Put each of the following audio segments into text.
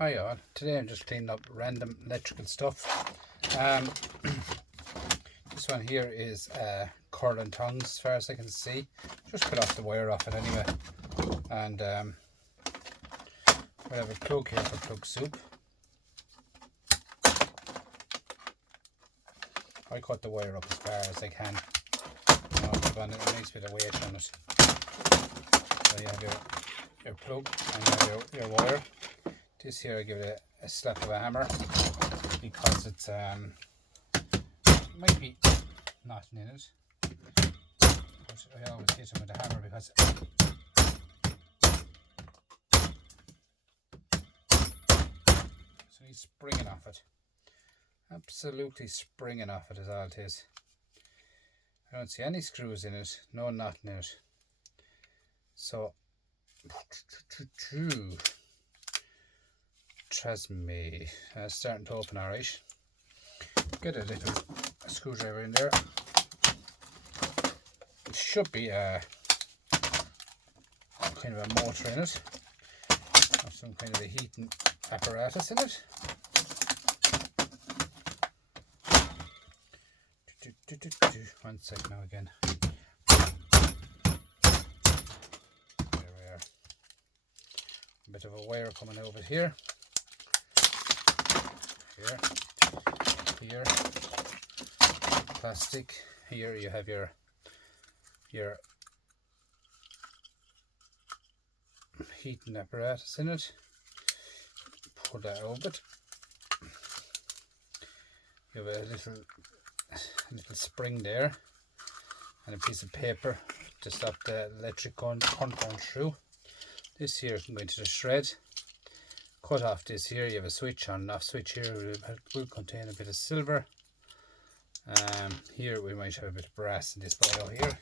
Hi all, today I'm just cleaning up random electrical stuff. This one here is curling tongs as far as I can see. Just cut off the wire off it anyway. And we have a plug here for plug soup. I cut the wire up as far as I can. Give on a nice bit of weight on it. So you have your plug and you have your wire. This here I give it a slap of a hammer because it's might be knotting in it, but I always hit them with a hammer because so he's springing off it. Absolutely springing off it is all it is. I don't see any screws in it, no knotting in it. So trust me, it's starting to open alright. Get a little screwdriver in there. It should be a kind of a motor in it, or some kind of a heating apparatus in it. One sec now again. There we are. A bit of a wire coming over here. Here, plastic. Here you have your heating apparatus in it. Pull that over it. You have a little spring there and a piece of paper to stop the electric current going through. This here can go into the shred. Cut off this here, you have a switch on and off switch here, will contain a bit of silver. Here we might have a bit of brass in this bottle here.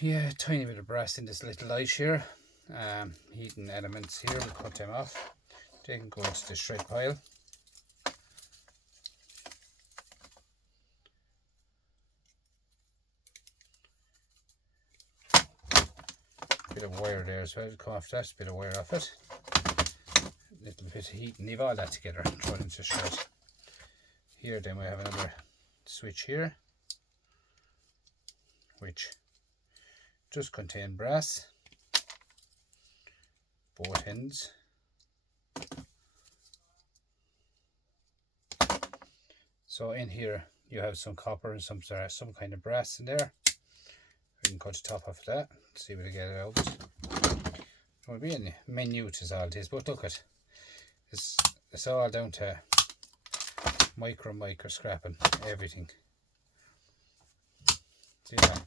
Yeah, tiny bit of brass in this little light here. Heating elements here, we'll cut them off. They can go into the shred pile. Bit of wire there as well to come off that, bit of wire off it. Little bit of heat and leave all that together and throw it into shred. Here then we have another switch here, which just contain brass, both ends. So in here you have some copper and some kind of brass in there. We can cut the top off of that, see if we get it out. It won't be any minute as all it is, but look at it's all down to micro scrapping everything. See that?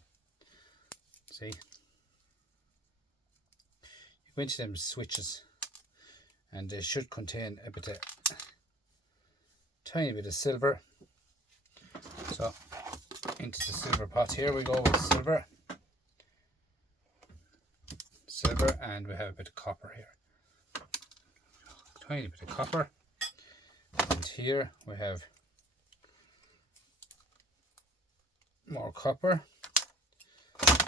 See? You go into them switches and they should contain a bit of tiny bit of silver. So into the silver pot here we go with silver, and we have a bit of copper here, tiny bit of copper, and here we have more copper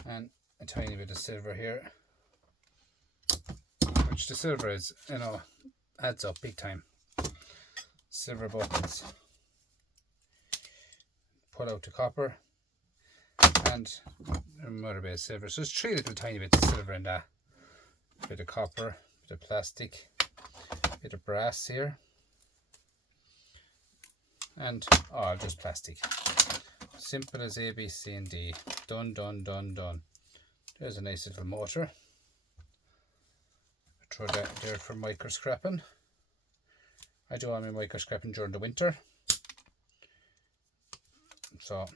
and a tiny bit of silver here, which the silver is, you know, adds up big time. Silver buttons. Pull out the copper and another bit of silver. So it's 3 little tiny bits of silver in that. Bit of copper, bit of plastic, bit of brass here, and all just plastic. Simple as A, B, C and D. Done, done, done, done. There's a nice little motor. Throw that there for micro scrapping. I do all my micro scrapping during the winter. So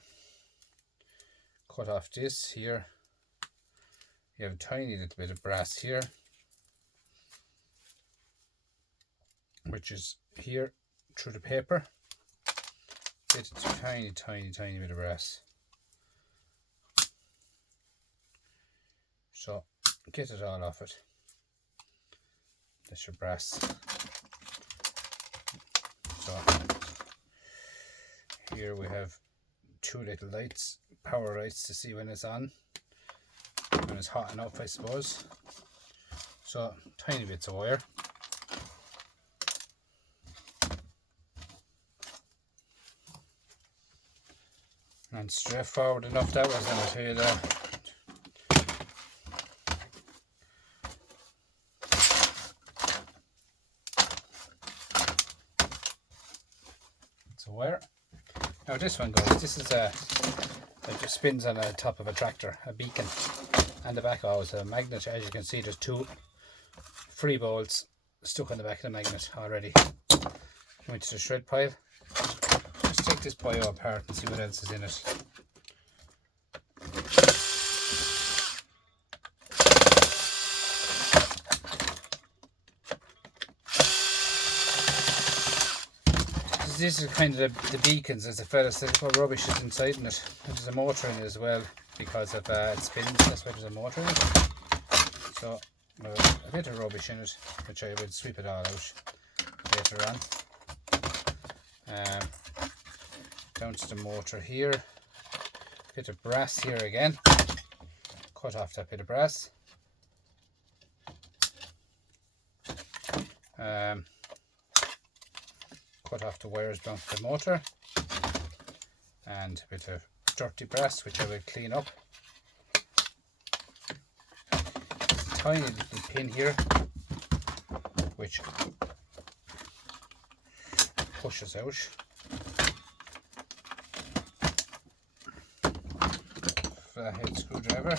cut off this here. You have a tiny little bit of brass here, which is here through the paper. It's a tiny bit of brass. So get it all off it. That's your brass. So here we have 2 little lights, power lights, to see when it's on, when it's hot enough, I suppose. So tiny bits of wire. And straightforward enough that was, then I'll tell you that. It's a wire. Now this one goes, this is it just spins on the top of a tractor, a beacon, and the back always a magnet. As you can see, there's 2 free bolts stuck on the back of the magnet already. Going to the shred pile. Just take this pile apart and see what else is in it. This is kind of the beacons, as the fella said, what rubbish is inside in it. There's a motor in it as well, because of it spins, that's why there's a motor in it. So a bit of rubbish in it, which I will sweep it all out later on. Down to the motor here, bit of brass here again, cut off that bit of brass. Cut off the wires down to the motor, and a bit of dirty brass which I will clean up. Tiny little pin here which pushes out. Flathead screwdriver.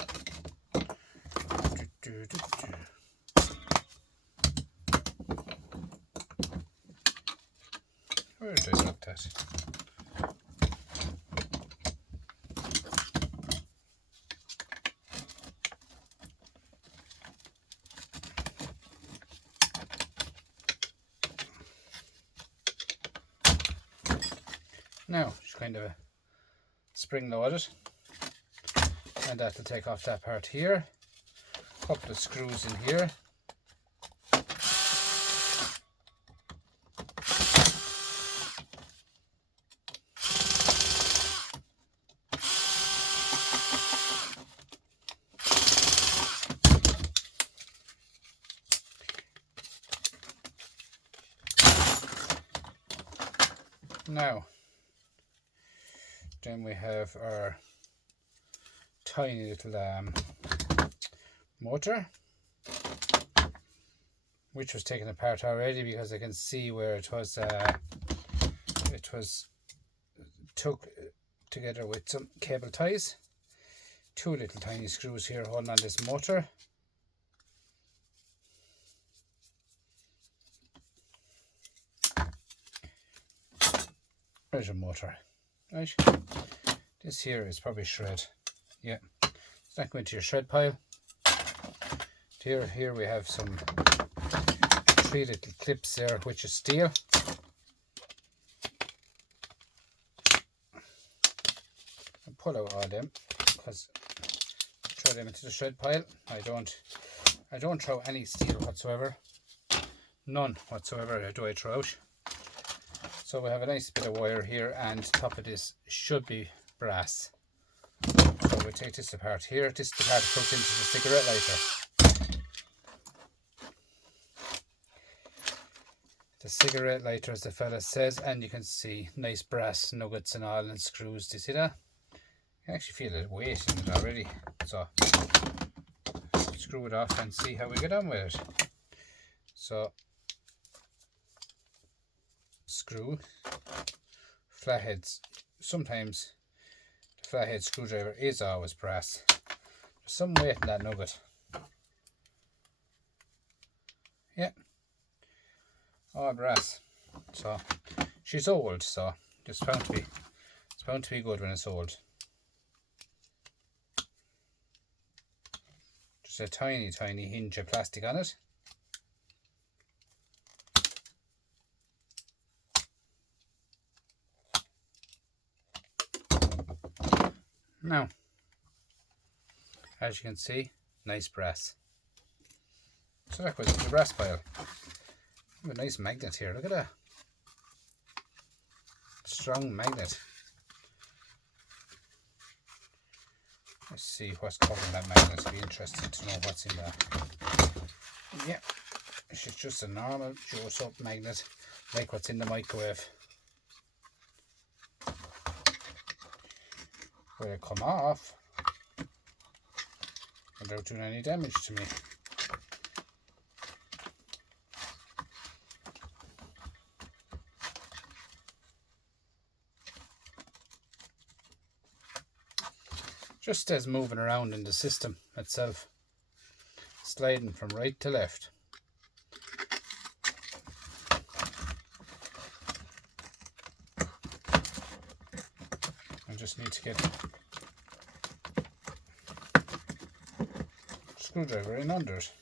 Where did I drop that? Now, just kind of a spring load it, and that will take off that part here. A couple of screws in here. Now, then we have our tiny little motor, which was taken apart already because I can see where it was took together with some cable ties. 2 little tiny screws here holding on this motor. There's a motor, right? This here is probably shred. Yeah, it's not going to your shred pile. Here we have some 3 little clips there, which is steel. I'll pull out all them because throw them into the shred pile. I don't throw any steel whatsoever. None whatsoever do I throw out. So we have a nice bit of wire here, and top of this should be brass. So we take this apart here. This is the part that goes into the cigarette lighter. The cigarette lighter, as the fella says, and you can see nice brass nuggets and all, and screws. Do you see that? You can actually feel the weight in it already. So screw it off and see how we get on with it. So screw, flatheads. Sometimes the flathead screwdriver is always brass. There's some weight in that nugget. Yeah, all brass. So she's old, so it's bound to be good when it's old. Just a tiny hinge of plastic on it. Now, as you can see, nice brass. So that goes into the brass pile. We have a nice magnet here, look at that. Strong magnet. Let's see what's covering that magnet. It'll be interesting to know what's in there. yeah, it's just a normal juice up magnet, like what's in the microwave. Will it come off without doing any damage to me? Just as moving around in the system itself, sliding from right to left. I just need to get a screwdriver in under it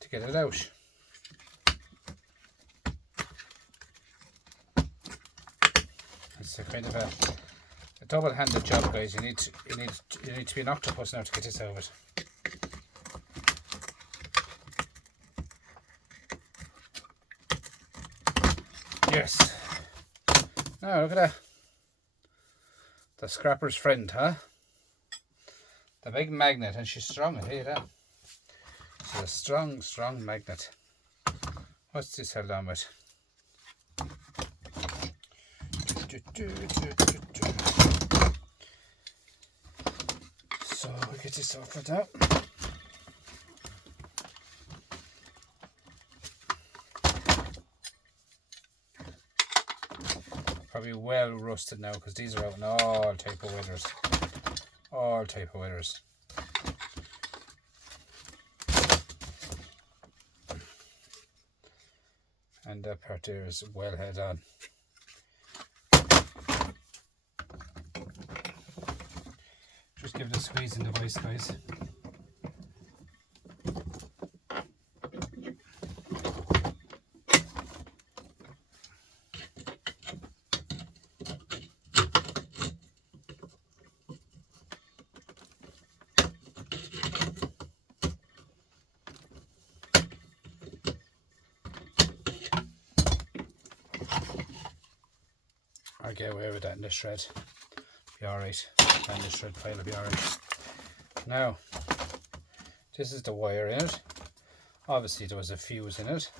to get it out. It's a kind of a double-handed job, guys. You need to be an octopus now to get this out of it. Yes. Now look at that. The scrapper's friend, huh? The big magnet, and she's strong. I tell you that. She's a strong, strong magnet. What's this held on with? So we get this off it out. Probably well rusted now because these are out in all type of weathers. All type of weathers. And that part there is well head on. Just give it a squeeze in the vice, guys. I'll get away with that in the shred. Be alright. And the shred pile will be alright. Now, this is the wire in it. Obviously there was a fuse in it.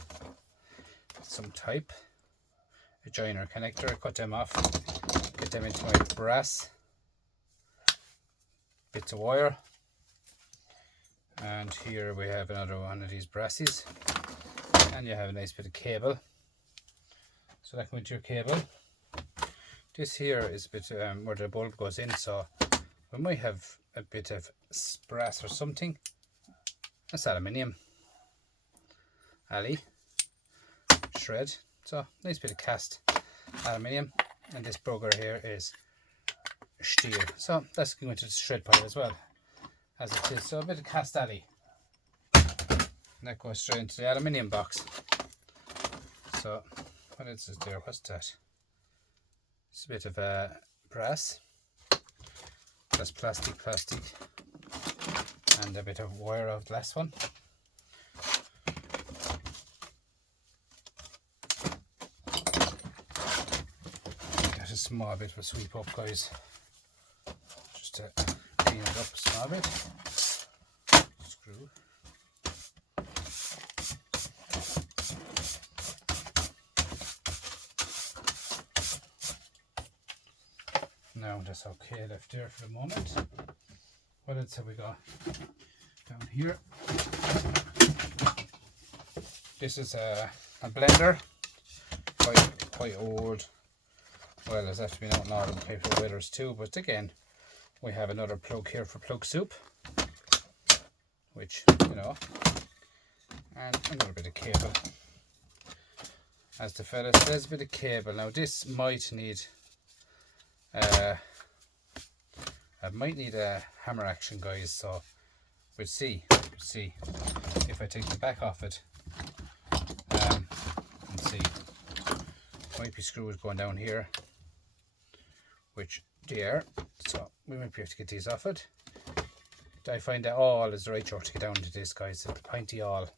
Some type. A joiner connector. I cut them off. Get them into my brass bits of wire. And here we have another one of these brassies. And you have a nice bit of cable. So that can go into your cable. This here is a bit where the bulb goes in, so we might have a bit of brass or something. That's aluminium. Ali. Shred. So nice bit of cast aluminium. And this bugger here is steel. So that's going into the shred pile as well, as it is. So a bit of cast ali. And that goes straight into the aluminium box. So what else is there? What's that? It's a bit of brass, that's plastic, and a bit of wire of the last one. Get a small bit of a sweep up, guys, just to clean it up a small bit. Screw. Now that's okay left there for the moment. What else have we got down here? This is a blender, quite old. Well, it's actually been out in all the paper weathers too, but again, we have another plug here for plug soup, which, you know, and another bit of cable. As the fella says, a bit of cable. Now this might need I might need a hammer action, guys, so we'll see if I take the back off it and see. Might be screws going down here, which they are, so we might be able to get these off it. I find that awl is the right short to get down to this, guys, the pointy awl.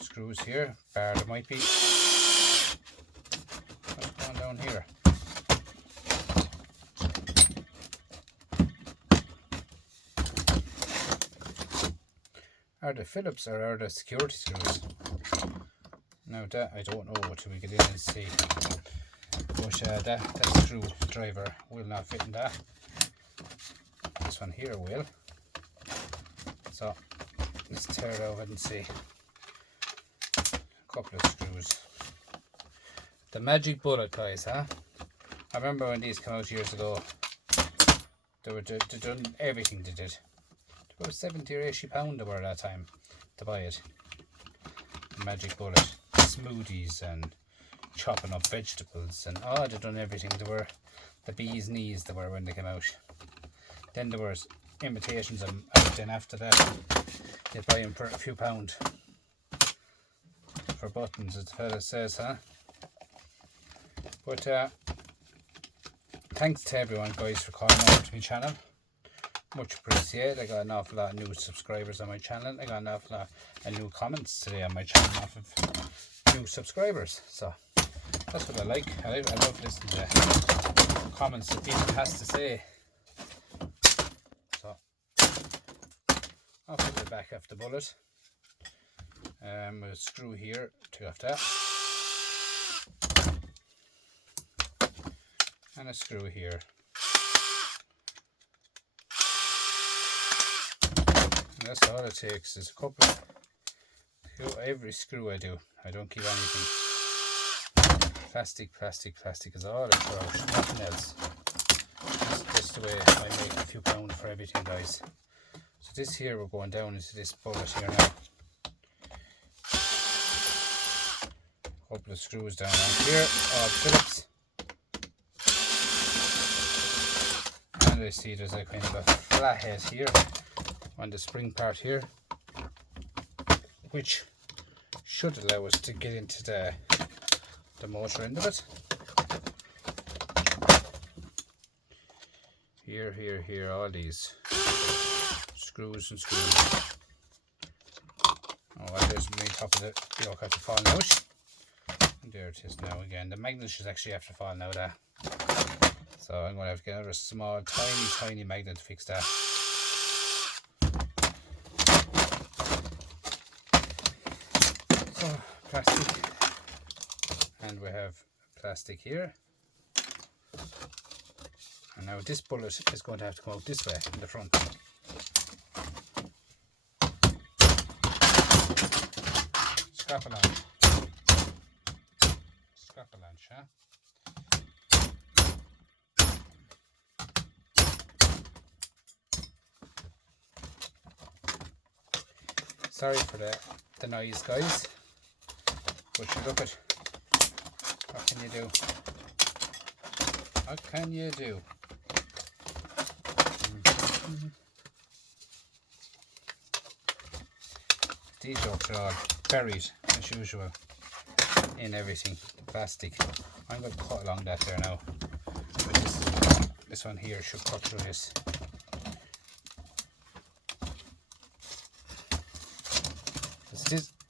Screws here, bar there might be. What's going down here? are the Phillips or are the security screws. Now that I don't know till we get in and see. But that screwdriver will not fit in that. This one here will. So let's tear it out and see. A couple of screws. The magic bullet, guys, huh? I remember when these came out years ago. They done everything they did. About 70 or 80 pound they were at that time to buy it. The magic bullet, smoothies and chopping up vegetables and they done everything. They were the bee's knees they were when they came out. Then there was imitations of them out. Then after that, they'd buy them for a few pound for buttons, as the fella says, huh? But thanks to everyone, guys, for coming over to my channel. Much appreciated. I got an awful lot of new subscribers on my channel. I got an awful lot of new comments today on my channel off of new subscribers. So that's what I like. I love listening to comments that people has to say. So I'll put the back off the bullet. With a screw here, take off that. And a screw here. And that's all it takes is a couple of every screw I do. I don't keep anything. Plastic is all I throw out, nothing else. Just the way I make a few pounds for everything, guys. So this here we're going down into this bullet here now. Couple of screws down on here, all Phillips. And I see there's a kind of a flathead here on the spring part here, which should allow us to get into the motor end of it. Here, all these screws and screws. Oh, well, there's the top of the yoke after falling out. And there it is now again. The magnet should actually have to fall now there. So I'm going to have to get another small, tiny magnet to fix that. So plastic, and we have plastic here. And now this bullet is going to have to come out this way in the front. Scrap-a-launch, huh? Sorry for the noise, guys. But you look at, what can you do? What can you do? These yokes are all buried as usual in everything, the plastic. I'm going to cut along that there now. But this one here should cut through this.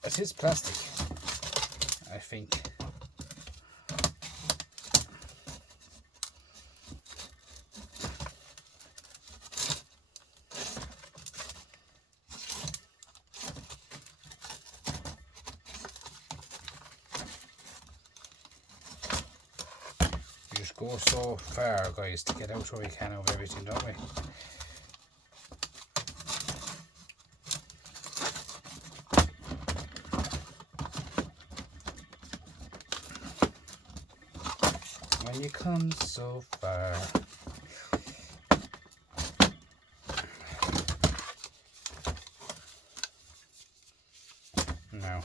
It is plastic, I think. We just go so far, guys, to get out where we can of everything, don't we? When you come so far. Now.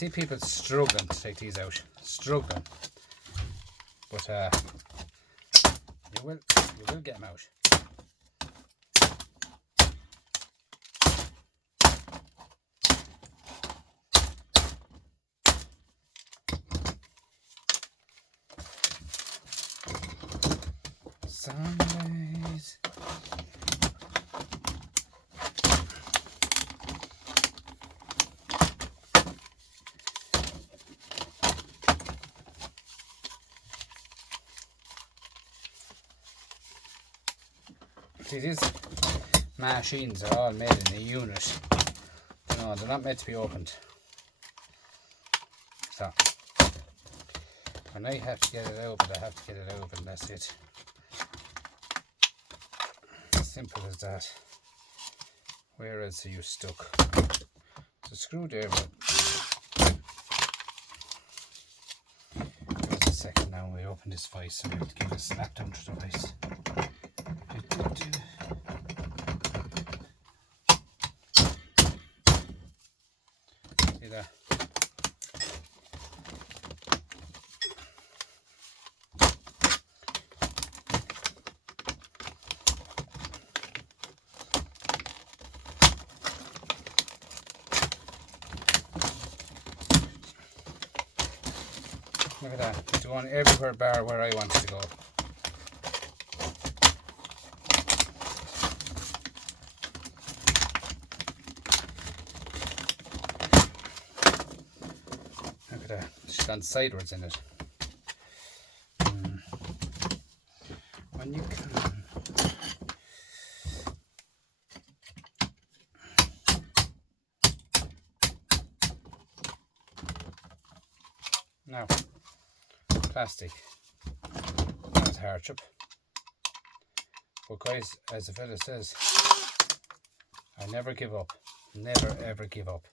see people struggling to take these out, struggling, but you will get them out. Sundays. See, these machines are all made in a unit. You know, they're not meant to be opened. So, when I have to get it open, I have to get it open. That's it. Simple as that. Where else are you stuck? There's a screwdriver. Wait a second now. We open this vice, so we have to give it a slap down to the vice. See that? Look at that. It's going everywhere bar where I want it to go. Look at that. She's gone sideways in it. When you can. Now. Plastic. That's hardship. But guys, as the fella says, I never give up. Never ever give up.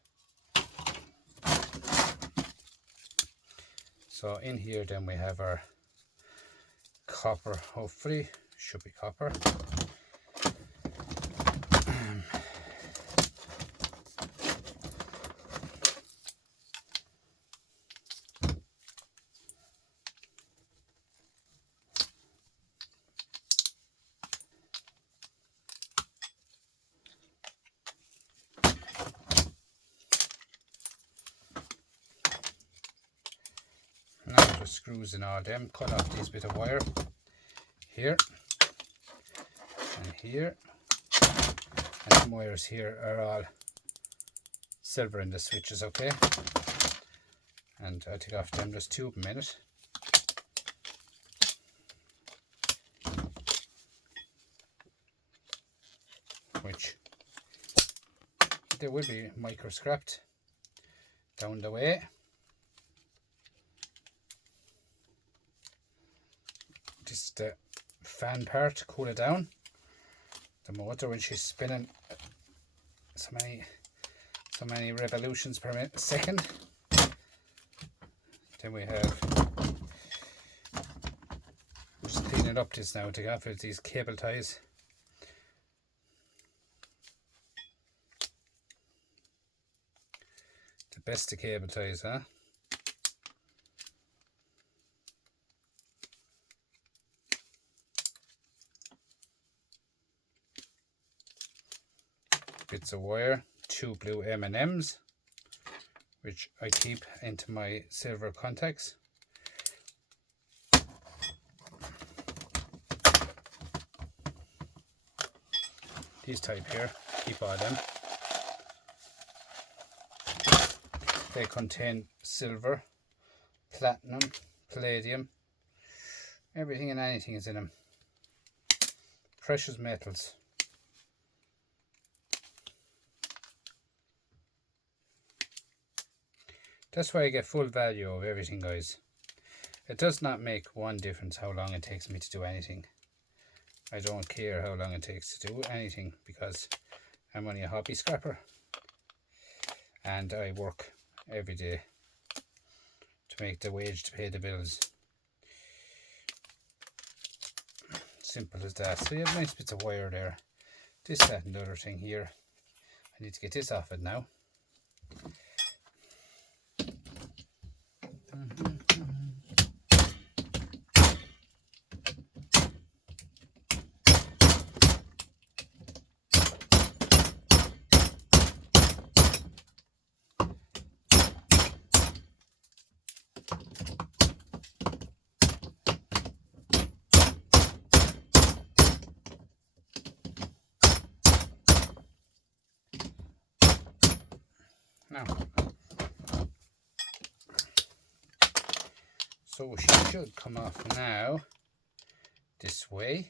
So in here then we have our copper, hopefully. Should be copper. Now the screws and all them, cut off this bit of wire here and here, and the wires here are all silver in the switches, okay? And I take off them, there's two of them in it. Which they will be micro scrapped down the way. This is the fan part to cool it down. The motor, when she's spinning so many revolutions per second. Then we have, just cleaning up this now to get off with these cable ties. The best of cable ties, huh? Bits of wire, two blue M&Ms, which I keep into my silver contacts. These type here, keep all them. They contain silver, platinum, palladium, everything and anything is in them. Precious metals. That's why I get full value of everything, guys. It does not make one difference how long it takes me to do anything. I don't care how long it takes to do anything because I'm only a hobby scrapper. And I work every day to make the wage to pay the bills. Simple as that. So you have nice bits of wire there. This, that and the other thing here. I need to get this off it now. Now, so she should come off now this way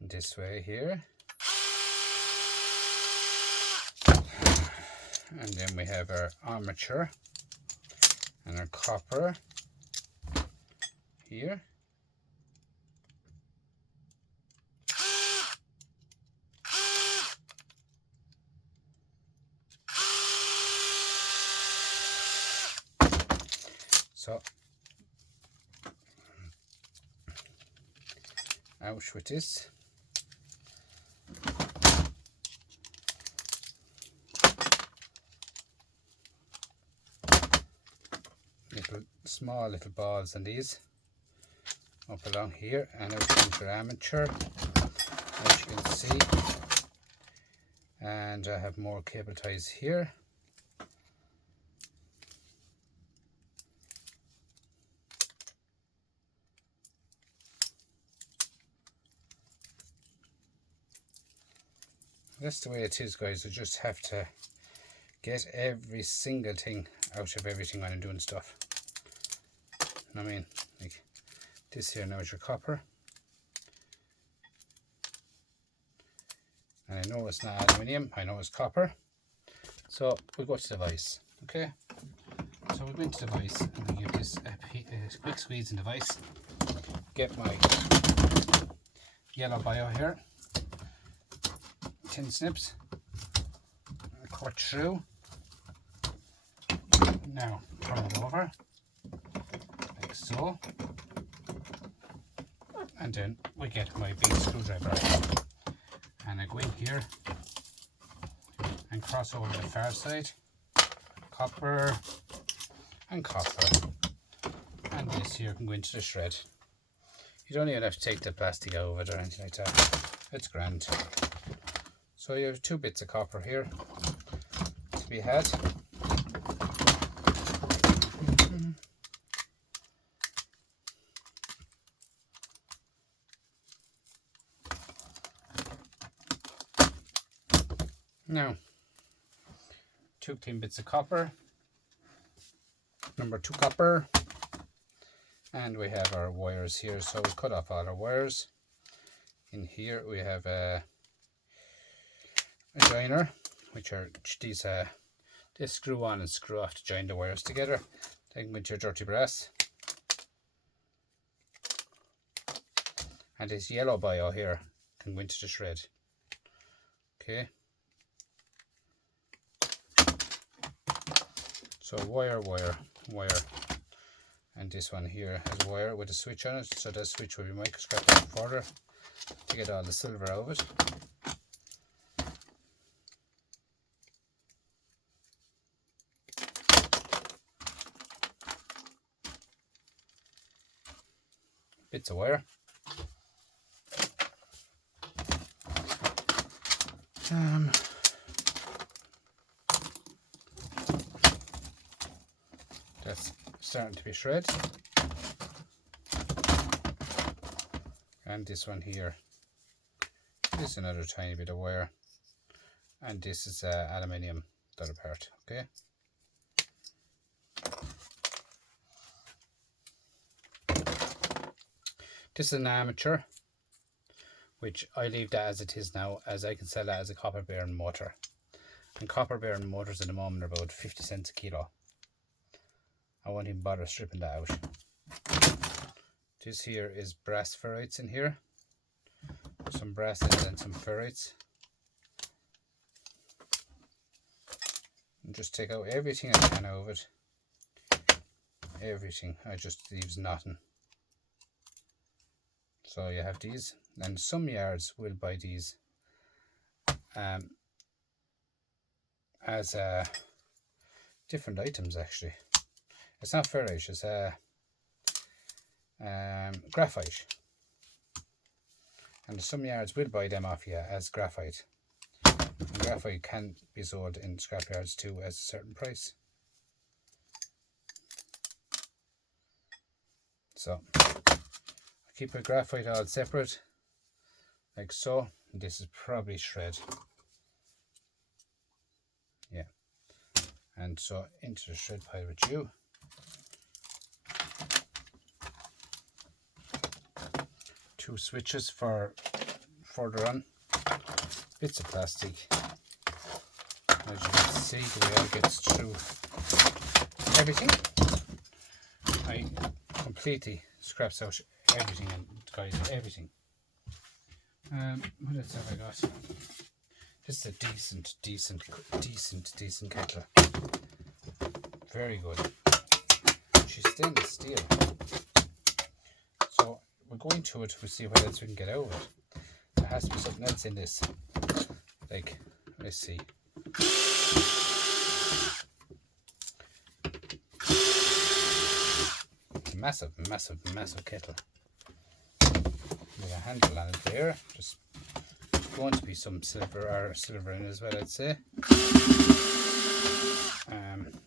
and this way here, and then we have our armature and our copper here. So, out with this. Small little balls on these up along here, and out into our armature, as you can see. And I have more cable ties here. That's the way it is, guys. I just have to get every single thing out of everything when I'm doing stuff. I mean, like this here now is your copper. And I know it's not aluminium, I know it's copper. So we'll go to the vise, okay? So we'll go into the vise and we'll give this a quick squeeze in the vise. Get my yellow bio here. 10 snips, cut through. Now turn it over like so, and then we get my big screwdriver and I go in here and cross over the far side, copper and copper, and this here can go into the shred. You don't even have to take the plastic out of it or anything like that, it's grand. So you have 2 bits of copper here to be had. Now, 2 clean bits of copper, number 2 copper, and we have our wires here. So we cut off all our wires. In here we have a joiner, which are these they screw on and screw off to join the wires together. They can go into your dirty brass. And this yellow bio here can go into the shred. Okay. So wire, and this one here has wire with a switch on it. So that switch will be microscopic further to get all the silver out of it. Bits of wire. That's starting to be shred. And this one here is another tiny bit of wire. And this is aluminium, the other part, okay? This is an armature, which I leave that as it is now, as I can sell that as a copper bearing motor. And copper bearing motors at the moment are about 50 cents a kilo. I won't even bother stripping that out. This here is brass ferrites in here. Some brasses and some ferrites. And just take out everything I can out of it. Everything. I just leaves nothing. So you have these, and some yards will buy these as different items actually. It's not ferrite, it's graphite. And some yards will buy them off you as graphite. And graphite can be sold in scrapyards too as a certain price. So I keep a graphite all separate, like so. This is probably shred. Yeah. And so into the shred pile with you. Two switches for further on. Bits of plastic. As you can see, the way it gets through everything. I completely scraps out everything, and guys, everything. What else have I got? This is a decent kettle. Very good. She's stainless steel. So we're going to it to see what else we can get out of it. There has to be something else in this. Like, let's see. It's a massive kettle. With a handle on it there. Just going to be some silver in as well, I'd say.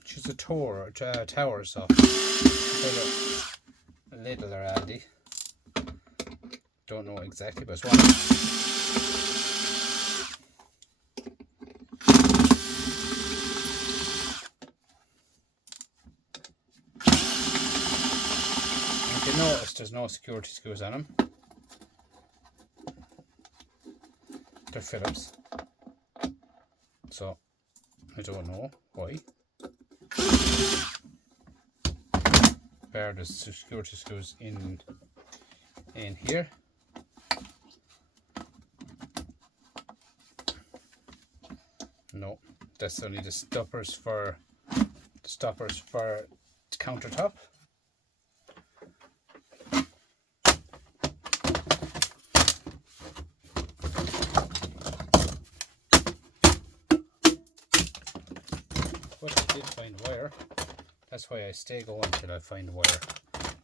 She's a tower, so a little or Aldi. Don't know exactly, but it's one. If you notice, there's no security screws on them. They're Phillips. So I don't know why. There's security screws in here. No, that's only the stoppers for the countertop. But I did find wire. That's why I stay going till I find wire.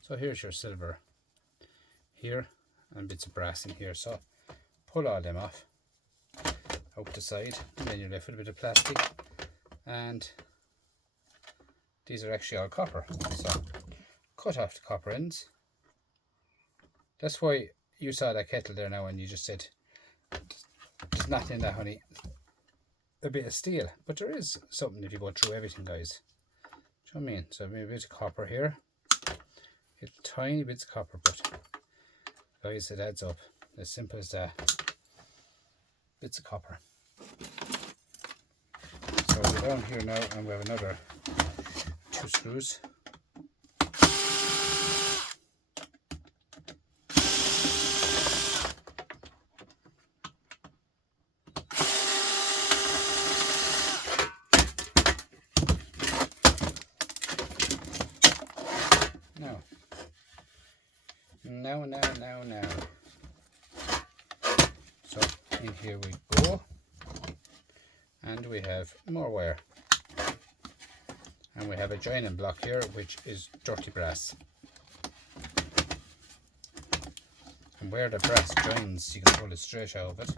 So here's your silver here and bits of brass in here. So pull all them off out the side, and then you're left with a bit of plastic. And these are actually all copper. So cut off the copper ends. That's why you saw that kettle there now and you just said there's nothing in that, honey. A bit of steel, but there is something if you go through everything, guys. Do you know what I mean? So maybe a bit of copper here, tiny bits of copper, but guys, it adds up. As simple as that. Bits of copper. So we're down here now, and we have another 2 screws. Now. So in here we go, and we have more wire, and we have a joining block here which is dirty brass, and where the brass joins you can pull it straight out of it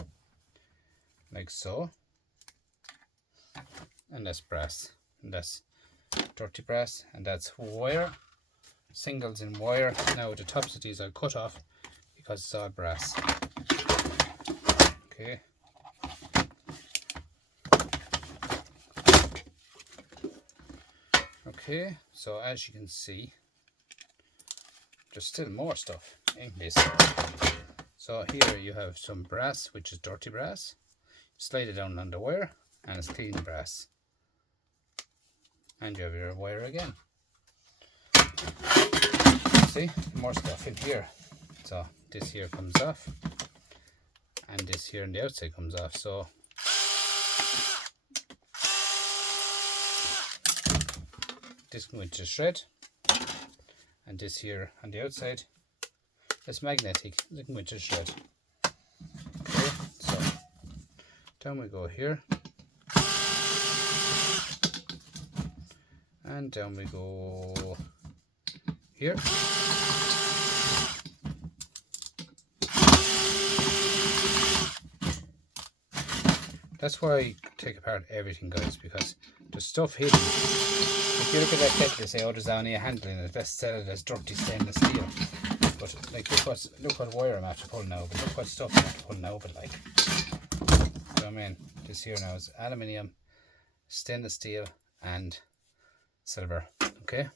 like so, and that's brass, and that's dirty brass, and that's wire. Singles in wire. Now the tops of these are cut off because it's all brass. Okay. Okay, so as you can see, there's still more stuff in this. So here you have some brass, which is dirty brass. Slide it down on the wire and it's clean brass. And you have your wire again. See, more stuff in here. So this here comes off, and this here on the outside comes off. So this can go into shred, and this here on the outside is magnetic. It can go into shred. Okay, so down we go here. And down we go here. That's why I take apart everything, guys, because there's stuff hidden. If you look at that kettle, you say, oh, there's only a handle in it. Best sell it as dirty stainless steel. But like, look what wire I'm after pulling out. But look what stuff I'm after pulling out. But like, so I mean, this here now is aluminium, stainless steel, and silver. Okay.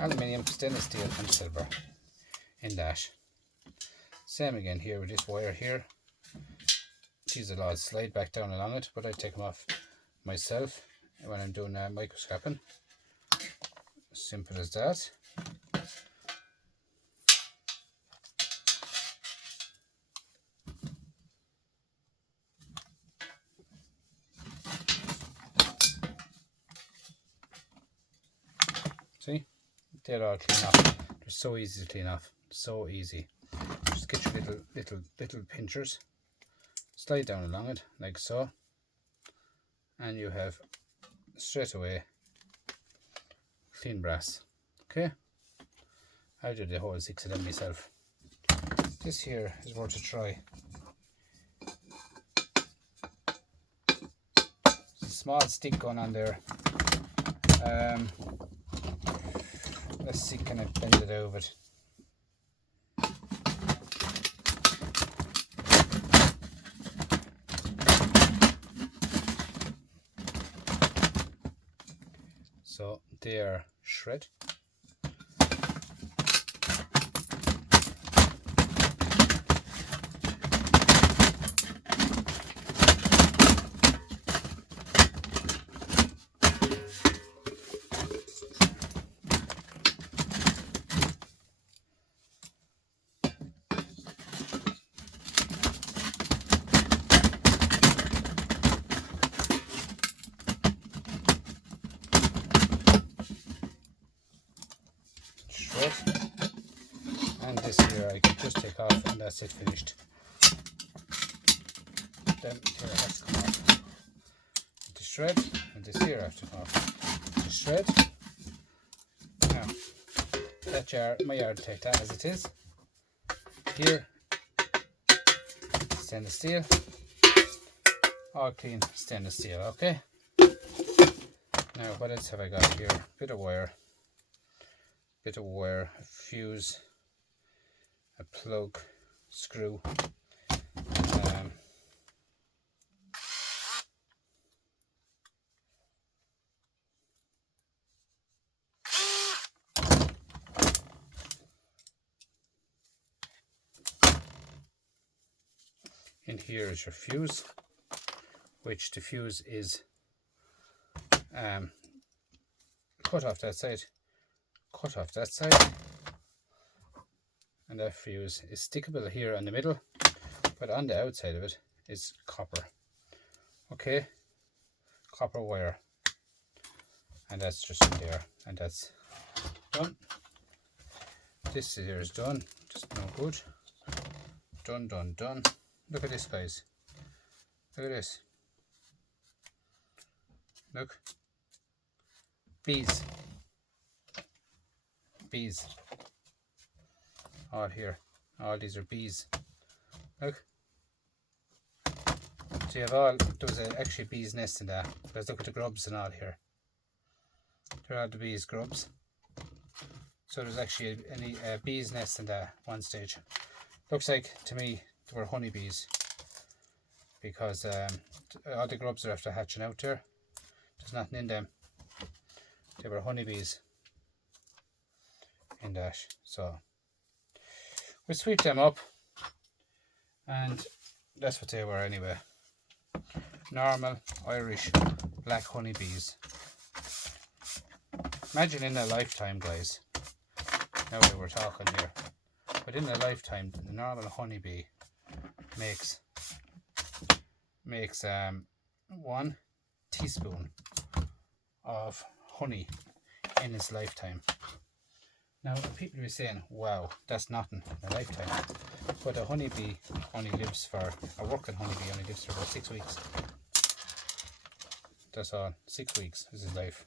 Aluminium, stainless steel, and silver in that. Same again here with this wire here. These a lot slide back down along it, but I take them off myself when I'm doing microscoping. Simple as that. See, they're all clean off. They're so easy to clean off. So easy. Just get your little pinchers, slide down along it like so, and you have straight away clean brass. Okay, I did the whole 6 of them myself. This here is worth a try. There's a small stick going on there. Let's see, can I bend it over it? So they are shred. And this here I can just take off, and that's it, finished. Then here it has to come off the shred, and this here I have to come off the shred. Now that jar, my yard take that as it is. Here, stainless steel, all clean stainless steel. Okay. Now what else have I got here? Bit of wire, a fuse, a plug, screw, in here is your fuse, which the fuse is cut off that side, and that fuse is stickable here in the middle, but on the outside of it is copper. Okay, copper wire, and that's just in there, and that's done. This here is done, just no good. Done. Look at this, guys. Look at this. Look. Bees. All here. All these are bees. Look. So you have all, there's actually bees nest in that. Because look at the grubs and all here. There are the bees grubs. So there's actually any bees nest in that one stage. Looks like to me they were honeybees, because all the grubs are after hatching out there. There's nothing in them. They were honeybees in that. So we sweep them up, and that's what they were anyway. Normal Irish black honeybees. Imagine in a lifetime, guys. Now we were talking here. But in a lifetime, the normal honeybee makes 1 teaspoon of honey in its lifetime. Now people will be saying, wow, that's nothing in a lifetime. But a honeybee only lives for, a working honeybee only lives for about 6 weeks. That's all. 6 weeks is his life.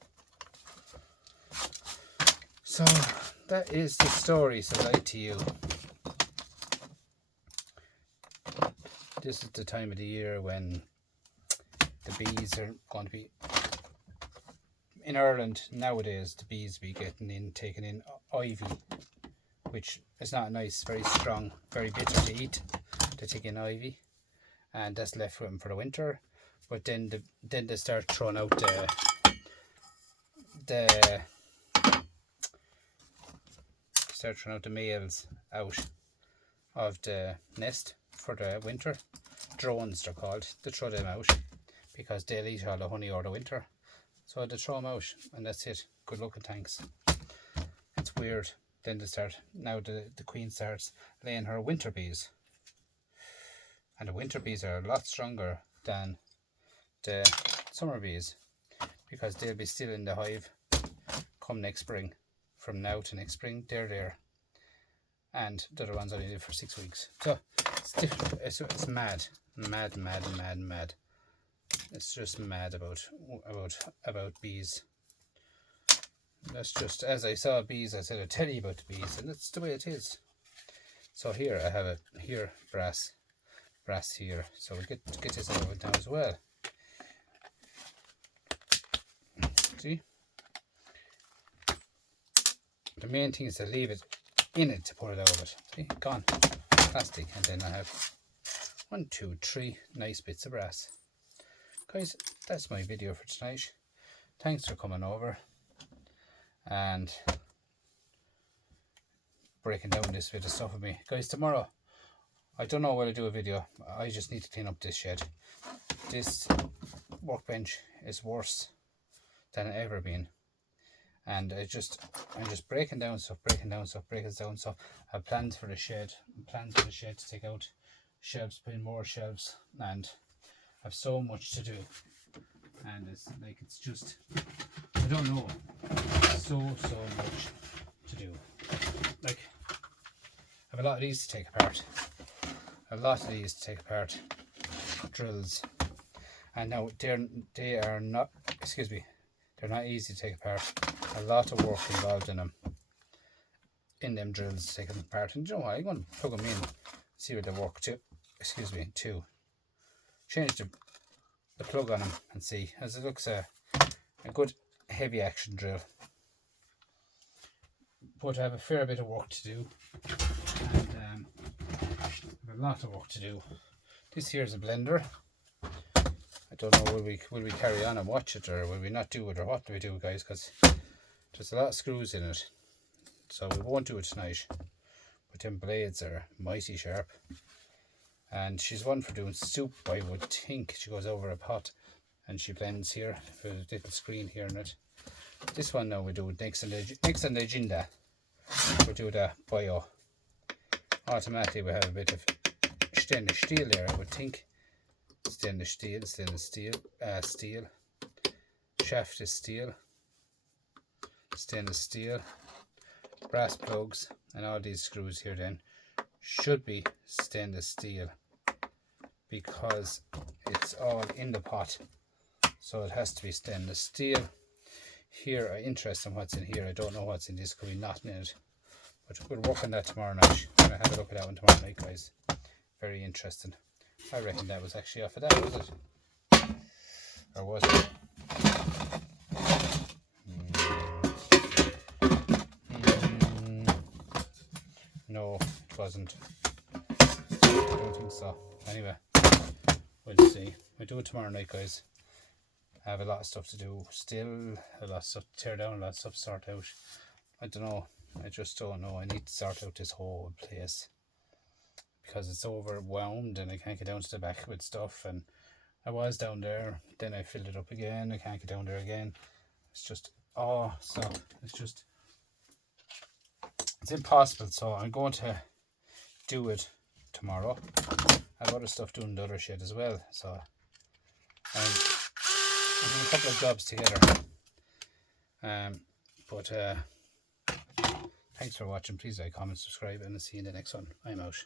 So that is the story said I to you. This is the time of the year when the bees are going to be in Ireland nowadays. The bees be taking in ivy, which is not nice, very strong, very bitter to eat. They take in ivy, and that's left with them for the winter. But then they start throwing out the males out of the nest for the winter. Drones they're called. They throw them out because they'll eat all the honey over the winter. So they throw them out, and that's it. Good luck and thanks. It's weird. Then the queen starts laying her winter bees. And the winter bees are a lot stronger than the summer bees, because they'll be still in the hive come next spring. From now to next spring, they're there. And the other ones only live for 6 weeks. So it's different. It's mad. It's just mad about bees. That's just, as I saw bees, I said I'd tell you about the bees, and that's the way it is. So here I have it here, brass here. So we'll get this out of it now as well. See? The main thing is to leave it in it to put it out of it. See, gone. Plastic, and then I have 1, 2, 3 nice bits of brass. Guys, that's my video for tonight. Thanks for coming over and breaking down this bit of stuff with me. Guys, tomorrow, I don't know when I'll do a video. I just need to clean up this shed. This workbench is worse than it ever been. And I'm just breaking down stuff. So I have plans for the shed to take out shelves, put in more shelves, and I have so much to do. And it's just, I don't know, so much to do. Like, I have a lot of these to take apart. Drills. And now they are not, they're not easy to take apart. A lot of work involved in them drills to take them apart. And you know what, I'm going to plug them in, see what they work to. Change the plug on them and see, as it looks a good heavy action drill. But I have a fair bit of work to do, and I have a lot of work to do. This here is a blender. I don't know, will we carry on and watch it, or will we not do it, or what do we do, guys? Because there's a lot of screws in it, so we won't do it tonight. But them blades are mighty sharp. And she's one for doing soup, I would think. She goes over a pot and she blends here for a little screen here in it. This one now we do next on the agenda. We do the bio. Automatically we have a bit of stainless steel there, I would think. Stainless steel. Shaft is steel. Stainless steel. Brass plugs, and all these screws here then should be stainless steel, because it's all in the pot, so it has to be stainless steel. Here I'm interested in what's in here. I don't know what's in this, could be nothing in it, but we'll work on that tomorrow night. I'm going to have a look at that one tomorrow night, guys. Very interesting. I reckon that was actually off of that, was it? Or was it? No, it wasn't. I don't think so. Anyway, we'll see. We'll do it tomorrow night, guys. I have a lot of stuff to do still, a lot of stuff to tear down, a lot of stuff to sort out. I don't know. I just don't know. I need to sort out this whole place, because it's overwhelmed and I can't get down to the back with stuff. And I was down there, then I filled it up again. I can't get down there again. It's just, so it's impossible. So I'm going to do it tomorrow. I have other stuff doing the other shed as well. So I'm doing a couple of jobs together. But thanks for watching. Please like, comment, subscribe, and I'll see you in the next one. I'm out.